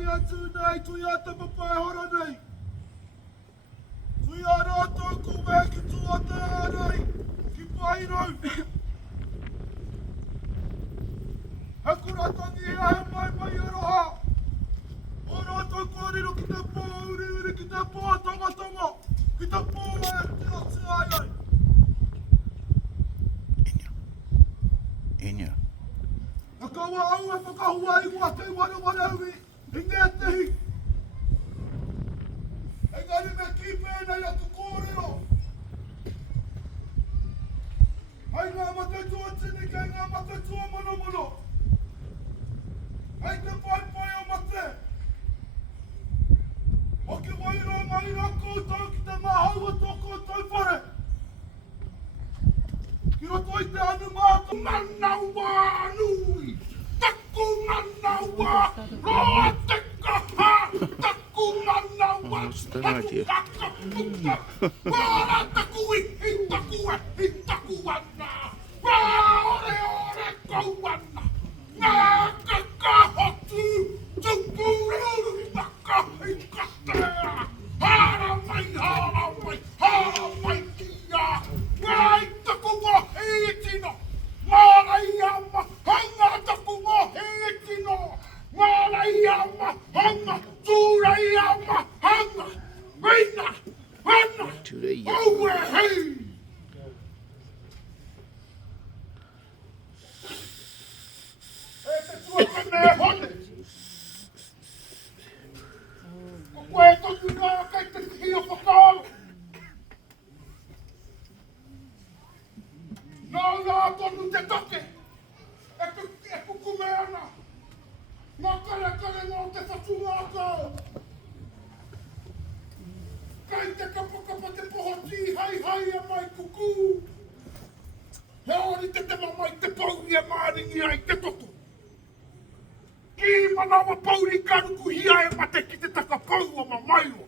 ki atu nei, tui ata papai hora nei. Tui ara tōku me ki tuata nei, ki pairau. Hakuratangi hea he mai aroha. Ora tōku ariro ki te pō uri ki te pō tonga. Ki te pō e te atu ai. Inia. A kaua au e whakahua i mua te wana ui, i ngā tehi. Engari me ki pēnei atu kōrero. Hei ngā matatua tini kei ngā matatua mono. Hei te pai o mate. O ki wairo mai koutou ki te mahaua toko taupare. Ki roto i te anu mātu manaua nui. Taku manaua, roa te kaha. Taku manaua, taku kakapuka. Wara taku ihi, taku ana. Ore kou ana. Ngā kakahotu, tuku ruru makahi katea. Hara mai kia. Ngai taku mohi e tino. Marai ama hanga taku mohi e tino. Marai ama hanga. Tūrei ama hanga. Reina. Hana. Aue hei. E te tuakane hone. Ko koe toku ngā kei te hio whakao. Nā ngā tonu te toke, e kukume ana. Ngā kare ngā te whatungāko. Kei te kapakapa te poho tī hei a mai kuku. He ori te tema mai te pauri e māringi ai te toto. Ki manawa pauri karuku hia e mate ki te taka paua ma maio.